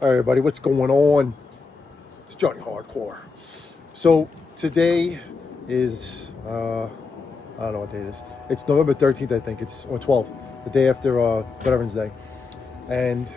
All right, everybody, what's going on? It's Johnny Hardcore. So today is I don't know what day it is. It's November 13th, I think. It's or 12th, the day after Veterans Day. And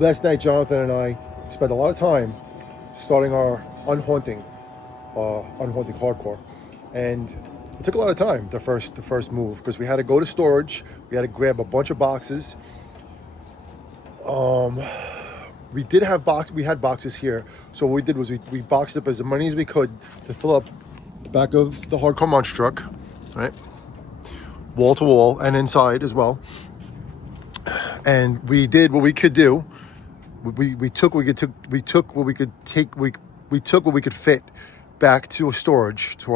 last night, Jonathan and I spent a lot of time starting our unhaunting hardcore, and it took a lot of time. The first move, because we had to go to storage. We had to grab a bunch of boxes. We had boxes here. So what we did was we boxed up as many as we could to fill up the back of the hardcore monster truck, right? Wall to wall and inside as well. And we did what we could do. We took what we could fit back to our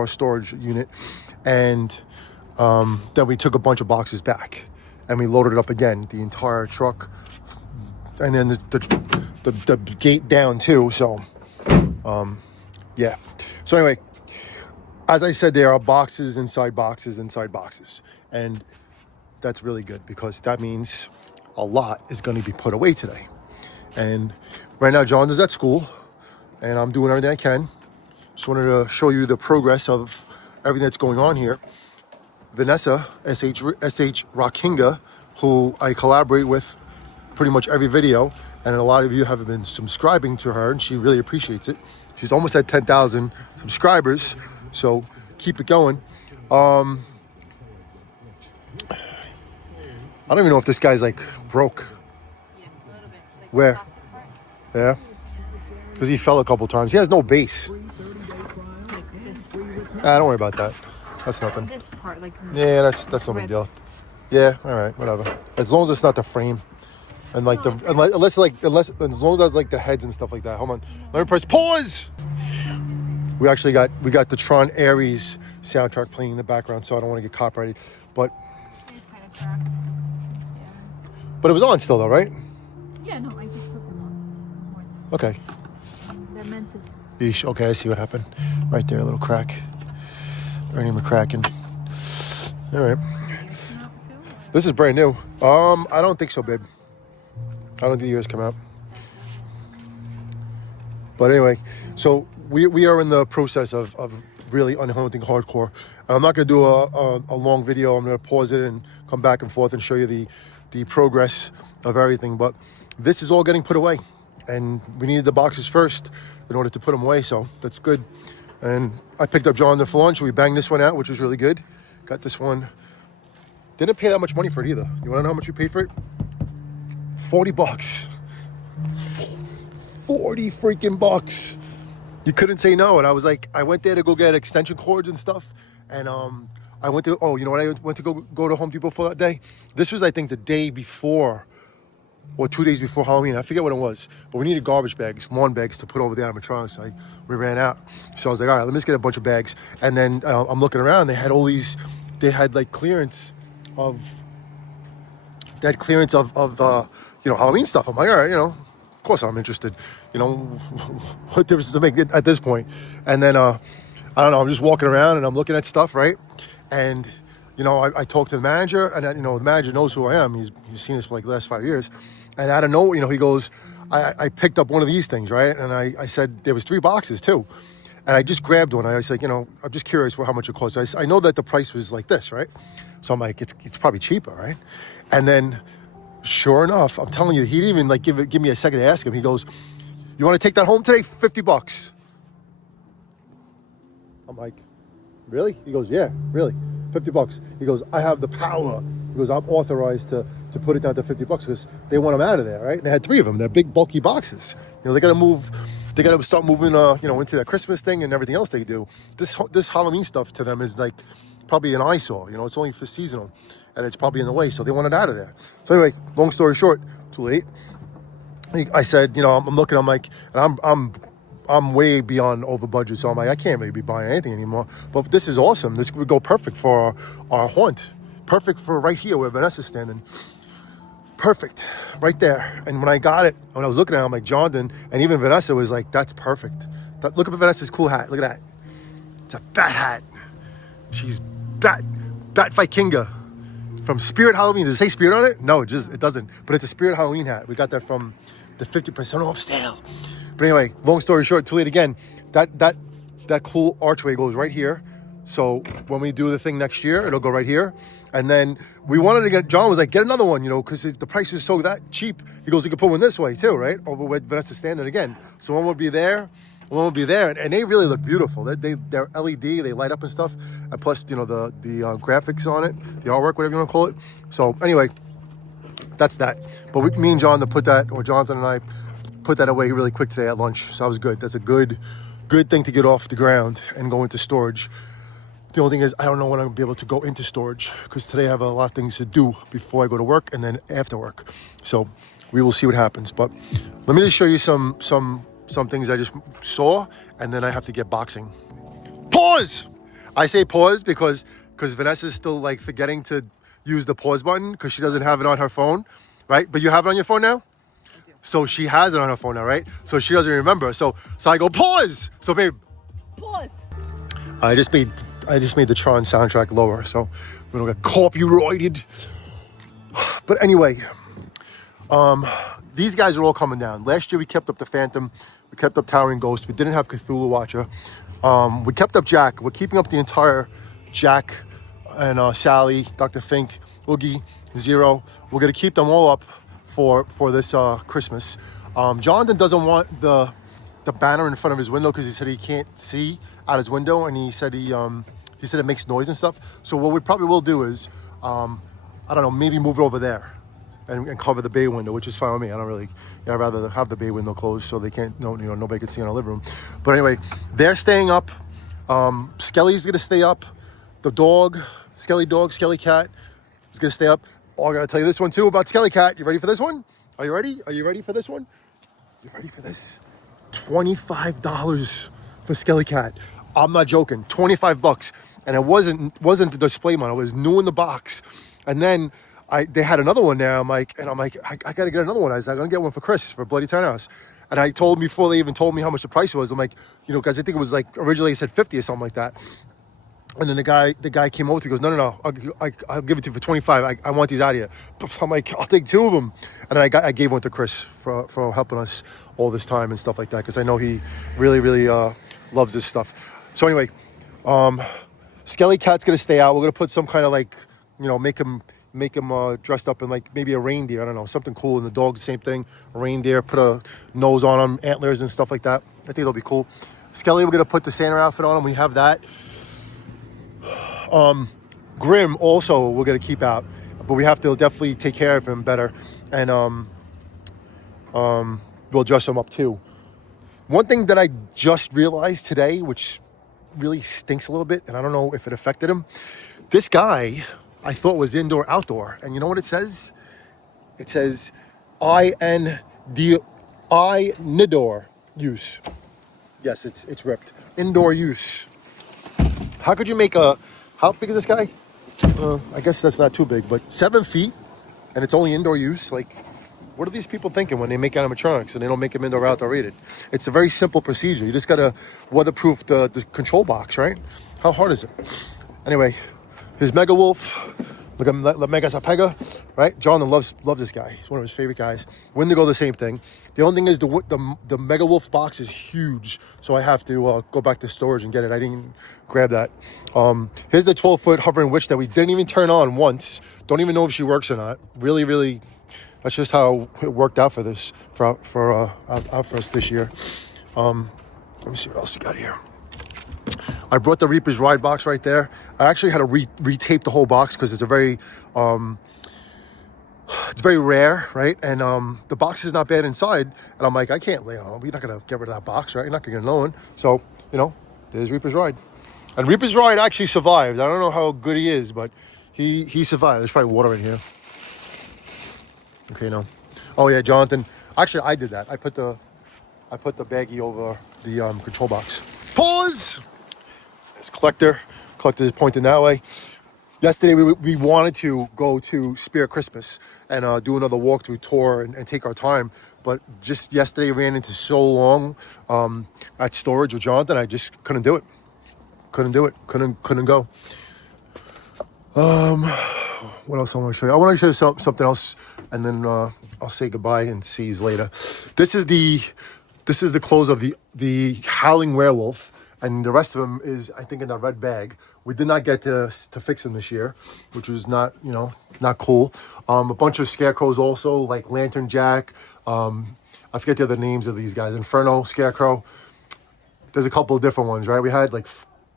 storage unit, and then we took a bunch of boxes back and we loaded it up again, the entire truck, and then the gate down too. So yeah. So anyway, as I said, there are boxes inside boxes, and that's really good because that means a lot is going to be put away today. And right now, John is at school, and I'm doing everything I can. Just wanted to show you the progress of everything that's going on here. Vanessa, SH Rockinga, who I collaborate with pretty much every video, and a lot of you have been subscribing to her, and she really appreciates it. She's almost at 10,000 subscribers, so keep it going. I don't even know if this guy's like broke. Yeah, a little bit. Like Where? Yeah, because he fell a couple times. He has no base. like this part. Don't worry about that. That's nothing. This part, like Yeah, that's no big deal. Yeah, all right, whatever. As long as it's not the frame, and like as long as that's like the heads and stuff like that. Hold on, let me press pause. We got the Tron Ares soundtrack playing in the background, so I don't want to get copyrighted. But it's kind of cracked. it was on still though, right? Yeah, no, I just took them off once. Okay. They're meant to. Yeesh. Okay, I see what happened. Right there, a little crack. Ernie McCracken. All right. This is brand new. I don't think so, babe. I don't think yours come out. But anyway, so we are in the process of really unhaunting hardcore. And I'm not going to do a long video. I'm going to pause it and come back and forth and show you the progress of everything. But this is all getting put away. And we needed the boxes first in order to put them away. So that's good. And I picked up Jonathan for lunch. We banged this one out, which was really good. Got this one. Didn't pay that much money for it either. You want to know how much we paid for it? $40. 40 freaking bucks. You couldn't say no. And I was like, I went there to go get extension cords and stuff. And I went to, you know what I went to go to Home Depot for that day? This was, I think, the day before or 2 days before Halloween. I forget what it was. But we needed garbage bags, lawn bags to put over the animatronics. So we ran out. So I was like, all right, let me just get a bunch of bags. And then I'm looking around. They had like clearance of Halloween stuff. I'm like, all right, of course I'm interested. What difference does it make at this point? And then, I don't know, I'm just walking around and I'm looking at stuff, right? And, I talked to the manager, and, the manager knows who I am. He's seen this for like the last 5 years. And out of nowhere, he goes, I picked up one of these things, right? And I said, there was 3 boxes too. And I just grabbed one. I was like, I'm just curious for how much it costs. I know that the price was like this, right? So I'm like, it's probably cheaper, right? And then, sure enough, I'm telling you, he didn't even like give me a second to ask him. He goes, you want to take that home today? $50. I'm like, really? He goes, yeah, really, $50. He goes, I have the power. He goes, I'm authorized to put it down to $50 because they want them out of there, right? And they had 3 of them. They're big, bulky boxes. They got to move. They got to start moving, into that Christmas thing and everything else they do. This Halloween stuff to them is like probably an eyesore. It's only for seasonal, and it's probably in the way, so they want it out of there. So anyway, long story short, too late. I said, I'm looking. I'm like, and I'm way beyond over budget, so I'm like, I can't really be buying anything anymore. But this is awesome. This would go perfect for our haunt. Perfect for right here where Vanessa's standing. Perfect, right there. And when I got it, when I was looking at it, I'm like, Jonathan, and even Vanessa was like, that's perfect. Look at Vanessa's cool hat. Look at that. It's a bat hat. She's Bat Vikinga from Spirit Halloween. Does it say Spirit on it? No, it doesn't. But it's a Spirit Halloween hat. We got that from the 50% off sale. But anyway, long story short, to lead again, that cool archway goes right here. So when we do the thing next year, it'll go right here. And then we wanted to get, John was like, get another one, you know, because the price is so that cheap. He goes, you could put one this way too, right? Over where Vanessa's standing again. So one would be there, one would be there. And they really look beautiful. They're LED, they light up and stuff. And plus, you know, the graphics on it, the artwork, whatever you want to call it. So anyway, that's that. But me and John to put that, or Jonathan and I put that away really quick today at lunch. So that was good. That's a good thing to get off the ground and go into storage. The only thing is, I don't know when I'm going to be able to go into storage because today I have a lot of things to do before I go to work and then after work. So we will see what happens. But let me just show you some things I just saw, and then I have to get boxing. Pause! I say pause because Vanessa's still like forgetting to use the pause button because she doesn't have it on her phone, right? But you have it on your phone now? I do. So she has it on her phone now, right? So she doesn't remember. So I go, pause! So babe, Pause. I just made the Tron soundtrack lower, so we don't get copyrighted. But anyway, these guys are all coming down. Last year we kept up the Phantom, we kept up Towering Ghost, we didn't have Cthulhu Watcher. We kept up Jack. We're keeping up the entire Jack and Sally, Dr. Fink, Oogie, Zero. We're gonna keep them all up for this Christmas. Jonathan doesn't want the banner in front of his window because he said he can't see out his window, and he said it makes noise and stuff. So what we probably will do is, I don't know, maybe move it over there and cover the bay window, which is fine with me. I'd rather have the bay window closed so they can't, nobody can see in our living room. But anyway, they're staying up. Skelly's gonna stay up. The dog, Skelly Cat, is gonna stay up. Oh, I gotta tell you this one too about Skelly Cat. You ready for this one? Are you ready? Are you ready for this one? You ready for this? $25 for Skelly Cat. I'm not joking. $25, and it wasn't the display model. It was new in the box. And then they had another one there. I'm like, I gotta get another one. I was like, I'm gonna get one for Chris for Bloody Townhouse. And I told him before they even told me how much the price was. I'm like, because I think it was like originally he said 50 or something like that. And then the guy came over to me, goes, no, I'll give it to you for 25. I want these out of here. I'm like, I'll take two of them. And then I gave one to Chris for helping us all this time and stuff like that, because I know he really, really loves this stuff. So anyway, Skelly Cat's gonna stay out. We're gonna put some kind of like, make him dressed up in like maybe a reindeer. I don't know, something cool. And the dog, same thing, a reindeer. Put a nose on him, antlers and stuff like that. I think it'll be cool. Skelly, we're gonna put the Santa outfit on him. We have that. Grim also we're gonna keep out, but we have to definitely take care of him better, and we'll dress him up too. One thing that I just realized today, which really stinks a little bit, and I don't know if it affected him. This guy I thought was indoor outdoor, and you know what it says? It says indoor use. Yes, it's ripped. Indoor use. How could you make how big is this guy? I guess that's not too big, but 7 feet, and it's only indoor use. Like, what are these people thinking when they make animatronics and they don't make them indoor outdoor rated? It's a very simple procedure. You just gotta weatherproof the control box, right? How hard is it? Anyway, his Mega Wolf. Look at Mega Sapega, right? Jonathan loves this guy. He's one of his favorite guys. Wendigo, the same thing. The only thing is the Mega Wolf box is huge, so I have to go back to storage and get it. I didn't grab that. Here's the 12-foot hovering witch that we didn't even turn on once. Don't even know if she works or not. Really, really, that's just how it worked out for this for us this year. Let me see what else we got here. I brought the Reaper's Ride box right there. I actually had to retape the whole box because it's a very, it's very rare, right? And the box is not bad inside. And I'm like, I can't, we're not gonna get rid of that box, right? You're not gonna get another one. So, there's Reaper's Ride. And Reaper's Ride actually survived. I don't know how good he is, but he survived. There's probably water in here. Okay, no. Oh yeah, Jonathan. Actually, I did that. I put the baggie over the control box. Pause. It's Collector is pointing that way. Yesterday we wanted to go to Spirit Christmas and do another walkthrough tour and take our time, but just yesterday ran into so long at storage with Jonathan. I just couldn't do it. Couldn't go. What else I want to show you? I want to show you something else, and then I'll say goodbye and see you later. This is the clothes of the Howling Werewolf, and the rest of them is, I think, in that red bag. We did not get to fix them this year, which was not cool. A bunch of scarecrows also, like Lantern Jack. I forget the other names of these guys. Inferno Scarecrow. There's a couple of different ones, right? We had like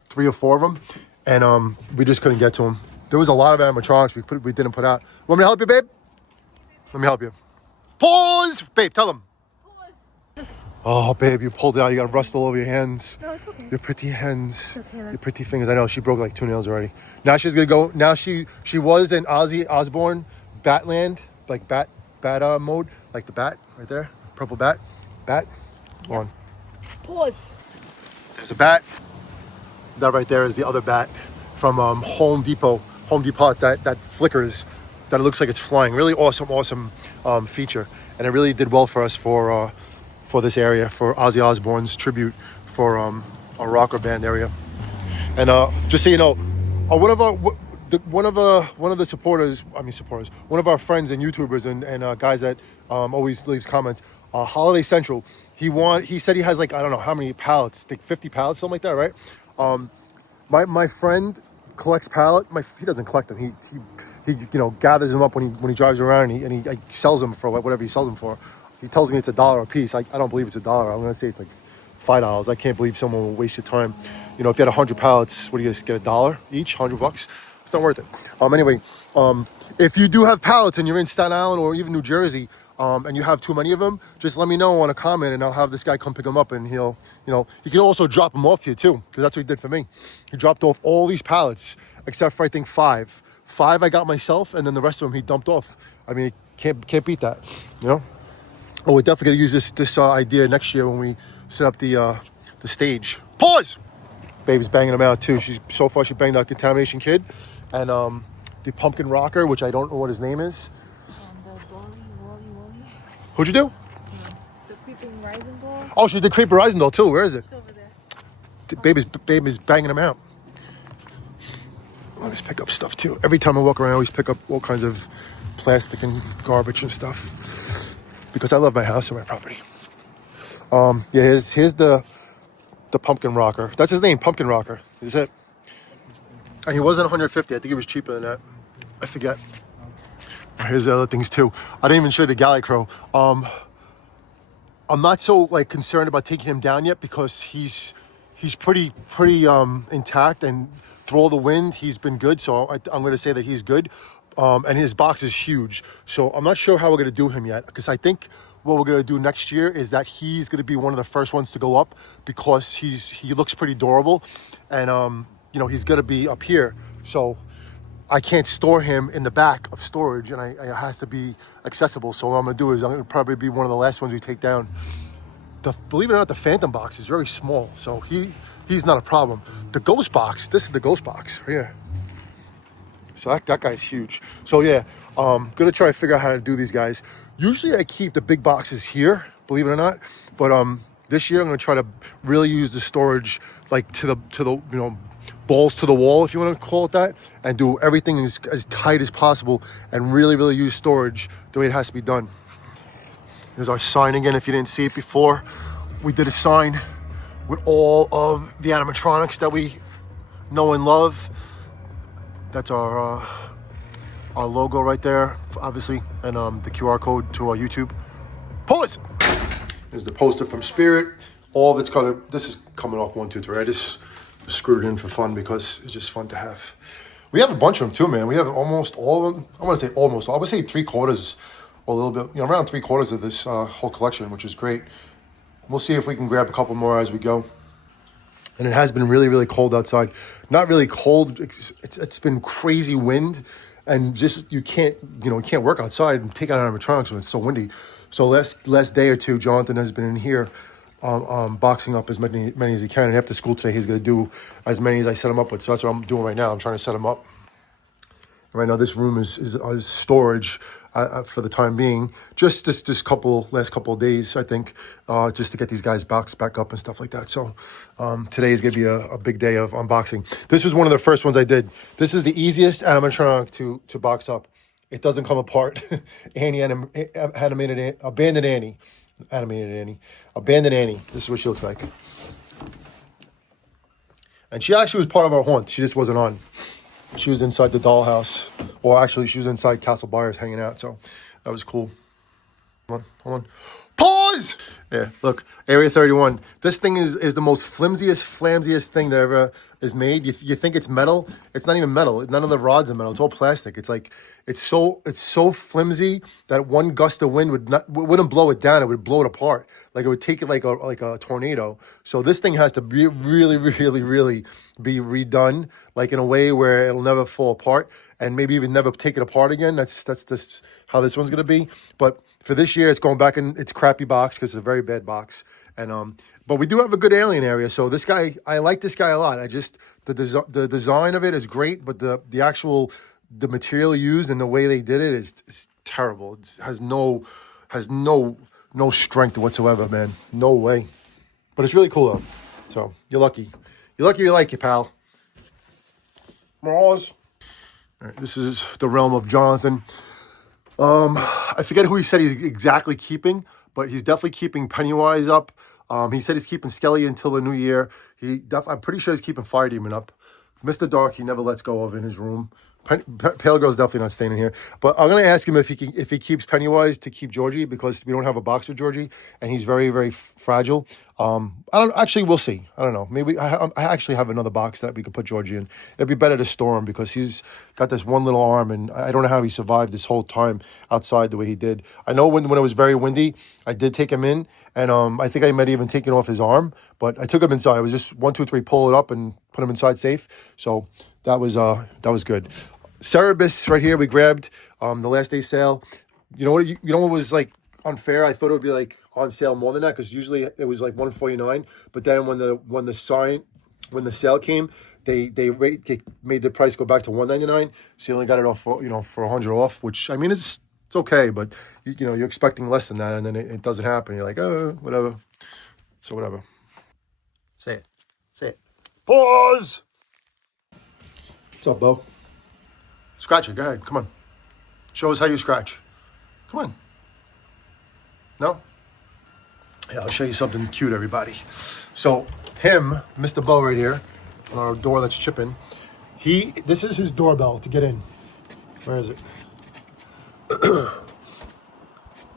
3 or 4 of them, and we just couldn't get to them. There was a lot of animatronics we didn't put out. Want me to help you, babe? Let me help you. Pause! Babe, tell them. Pause. Oh, babe, you pulled it out. You got rust all over your hands. No, it's okay. Your pretty hands. It's okay, Your pretty fingers. I know, she broke like 2 nails already. Now she's going to go. Now she was in Ozzy Osbourne Batland, like bat mode. Like the bat right there. Purple bat. Bat. Hold on. Pause. There's a bat. That right there is the other bat from Home Depot. Home Depot that flickers, that it looks like it's flying. Really awesome feature, and it really did well for us for this area, for Ozzy Osbourne's tribute for our rocker band area. And just so you know, one of the supporters, one of our friends and YouTubers and guys that always leaves comments, Holiday Central. He said he has like, I don't know how many pallets, I think 50 pallets, something like that, right? My friend collects pallet. He doesn't collect them. He gathers them up when he drives around and he sells them for whatever he sells them for. He tells me it's $1 a piece. I don't believe it's $1. I'm gonna say it's like $5. I can't believe someone will waste your time. If you had 100 pallets, what do you just get, $1 each? $100? It's not worth it. Anyway, if you do have pallets and you're in Staten Island or even New Jersey, and you have too many of them, just let me know on a comment and I'll have this guy come pick them up, and he can also drop them off to you too, because that's what he did for me. He dropped off all these pallets except for I think 5. 5 I got myself, and then the rest of them he dumped off. I mean, can't beat that, Oh, we're definitely gonna use this idea next year when we set up the stage. Pause. Baby's banging them out too. She banged out Contamination Kid, and the Pumpkin Rocker, which I don't know what his name is. And the Wally. Who'd you do? The Creeping Rising Doll. Oh, she did Creeper Rising Doll too. Where is it? It's over there. Baby's banging them out. I always pick up stuff too. Every time I walk around, I always pick up all kinds of plastic and garbage and stuff, because I love my house and my property. Here's the Pumpkin Rocker. That's his name, Pumpkin Rocker. Is it? And he wasn't 150. I think it was cheaper than that. I forget. Here's the other things too. I didn't even show you the Galley Crow. I'm not so concerned about taking him down yet, because he's pretty intact, and through all the wind he's been good. So I'm going to say that he's good. And his box is huge. So I'm not sure how we're going to do him yet, because I think what we're going to do next year is that he's going to be one of the first ones to go up, because he looks pretty durable, and he's going to be up here. So I can't store him in the back of storage, and it has to be accessible. So what I'm going to do is I'm going to probably be one of the last ones we take down. Believe it or not, the Phantom box is very small, so he's not a problem. The Ghost box, this is the Ghost box right here. So that guy's huge. So yeah, gonna try to figure out how to do these guys. Usually I keep the big boxes here, believe it or not. But this year I'm gonna try to really use the storage to the balls to the wall, if you want to call it that, and do everything as tight as possible, and really use storage the way it has to be done. Here's our sign again. If you didn't see it before, we did a sign with all of the animatronics that we know and love. That's our logo right there, obviously, and the QR code to our YouTube. Pause! There's the poster from Spirit. All of it's this is coming off 1, 2, 3. I just screwed it in for fun, because it's just fun to have. We have a bunch of them too, man. We have almost all of them. I want to say almost. I would say 3/4 or a little bit, around 3/4 of this whole collection, which is great. We'll see if we can grab a couple more as we go. And it has been really cold outside. Not really cold. It's been crazy wind, and just you can't work outside and take out animatronics when it's so windy. So last day or two, Jonathan has been in here boxing up as many as he can. And after school today, he's going to do as many as I set him up with. So that's what I'm doing right now. I'm trying to set him up. Right now, this room is storage for the time being. Just this last couple of days, I think, just to get these guys boxed back up and stuff like that. So today is gonna be a big day of unboxing. This was one of the first ones I did. This is the easiest animatronic to box up. It doesn't come apart. Abandoned Annie. This is what she looks like. And she actually was part of our haunt. She just wasn't on. She was inside the dollhouse. Or actually, she was inside Castle Byers hanging out. So that was cool. Hold on. Pause! Yeah, look, Area 31. This thing is the most flimsiest thing that ever is made. You think it's metal? It's not even metal. None of the rods are metal. It's all plastic. It's like it's so flimsy that one gust of wind wouldn't blow it down. It would blow it apart. Like it would take it like a tornado. So this thing has to be really be redone, like in a way where it'll never fall apart and maybe even never take it apart again. That's just how this one's gonna be. But for this year, it's going back in its crappy box because it's a very bad box. And but we do have a good alien area. So this guy, I like this guy a lot. I just the design of it is great, but the material used and the way they did it is terrible. It has no strength whatsoever, man. No way. But it's really cool though. So you're lucky. You're lucky you like it, pal. Mars. All right, this is the realm of Jonathan. I forget who he said he's exactly keeping, but he's definitely keeping Pennywise up. He said he's keeping Skelly until the new year. I'm pretty sure he's keeping Fire Demon up. Mr. Dark, he never lets go of in his room. Pale Girl's definitely not staying in here. But I'm gonna ask him if he keeps Pennywise to keep Georgie because we don't have a box with Georgie and he's very fragile. We'll see. I don't know. Maybe I actually have another box that we could put Georgie in. It'd be better to store him because he's got this one little arm and I don't know how he survived this whole time outside the way he did. I know when it was very windy, I did take him in and I think I might even taken off his arm, but I took him inside. It was just 1, 2, 3, pull it up and put him inside safe. So that was good. Cerebus right here we grabbed the last day sale. You know what was like unfair? I thought it would be like on sale more than that because usually it was like $149. But then when the sale came, they made the price go back to $199. So you only got it off for $100 off, which I mean it's okay, but you're expecting less than that, and then it doesn't happen. You're like, oh, whatever. So whatever. Say it. Pause. What's up, Bo? Scratch it. Go ahead. Come on. Show us how you scratch. Come on. No? Yeah, I'll show you something cute, everybody. So him, Mr. Bo right here, on our door that's chipping, this is his doorbell to get in. Where is it?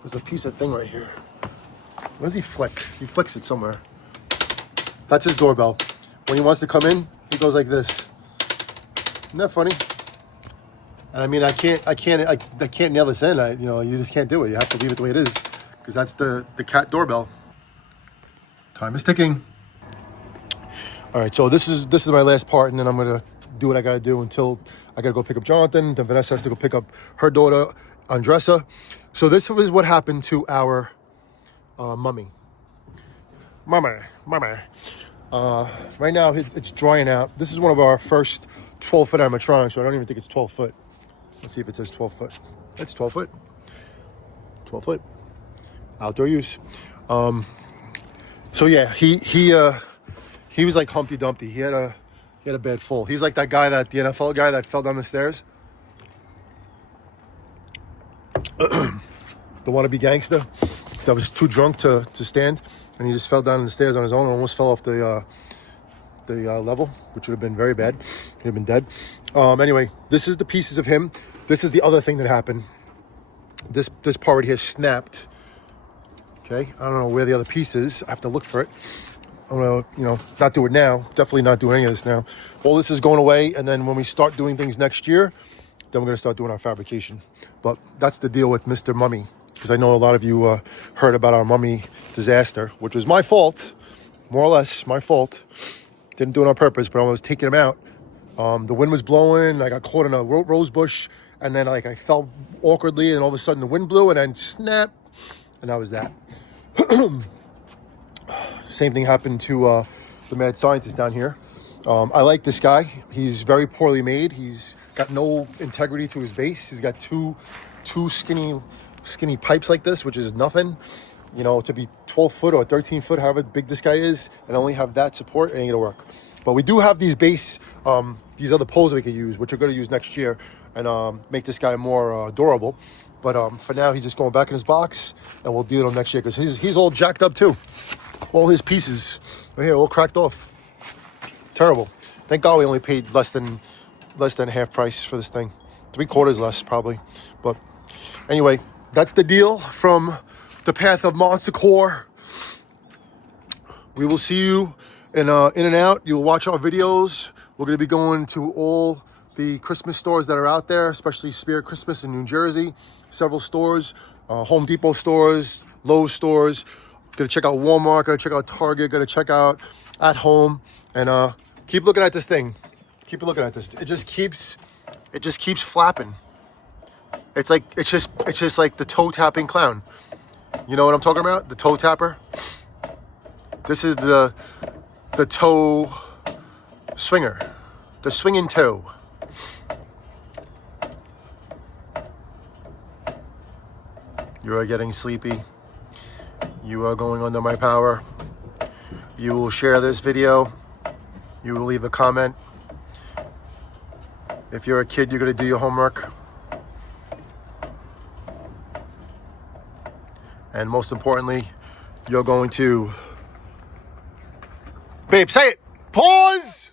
There's a piece of thing right here. Where does he flick? He flicks it somewhere. That's his doorbell. When he wants to come in, he goes like this. Isn't that funny? And I mean, I can't nail this in. You just can't do it. You have to leave it the way it is, because that's the cat doorbell. Time is ticking. All right, so this is my last part, and then I'm gonna do what I gotta do until I gotta go pick up Jonathan. Then Vanessa has to go pick up her daughter, Andressa. So this was what happened to our mummy. Mama. Right now it's drying out. This is one of our first 12-foot animatronics, so I don't even think it's 12 foot. Let's see if it says 12 foot. It's 12 foot. 12 foot. Outdoor use. So yeah, he was like Humpty Dumpty. He had a bad fall. He's like the NFL guy that fell down the stairs. The wannabe gangster that was too drunk to stand, and he just fell down the stairs on his own and almost fell off the level, which would have been very bad. He'd have been dead. Anyway, this is the pieces of him. This is the other thing that happened. This part right here snapped. Okay, I don't know where the other piece is. I have to look for it. I'm gonna, not do it now. Definitely not doing any of this now. All this is going away, and then when we start doing things next year, then we're gonna start doing our fabrication. But that's the deal with Mr. Mummy, because I know a lot of you heard about our mummy disaster, which was my fault, more or less my fault. Didn't do it on purpose, but I was taking him out. The wind was blowing. I got caught in a rose bush, and then I fell awkwardly, and all of a sudden the wind blew, and then snap, and that was that. Same thing happened to the mad scientist down here. I like this guy. He's very poorly made. He's got no integrity to his base. He's got two skinny pipes like this, which is nothing. You know, to be 12 foot or 13 foot, however big this guy is, and only have that support, it ain't gonna work. But we do have these base, these other poles that we can use, which we're gonna use next year, and make this guy more durable. But for now, he's just going back in his box, and we'll deal with him next year because he's all jacked up too. All his pieces right here, all cracked off. Terrible. Thank God we only paid less than half price for this thing. 3/4 less probably. But anyway, that's the deal from the path of Monster Core. We will see you in and out. You'll watch our videos. We're going to be going to all the Christmas stores that are out there, especially Spirit Christmas in New Jersey. Several stores, Home Depot stores, Lowe's stores. Going to check out Walmart. Going to check out Target. Going to check out At Home. And keep looking at this thing. Keep looking at this. It just keeps flapping. It's just like the toe tapping clown. You know what I'm talking about? The toe tapper. This is the toe swinger. The swinging toe. You are getting sleepy. You are going under my power. You will share this video. You will leave a comment. If you're a kid, you're going to do your homework. And most importantly, you're going to... Babe, say it! Pause!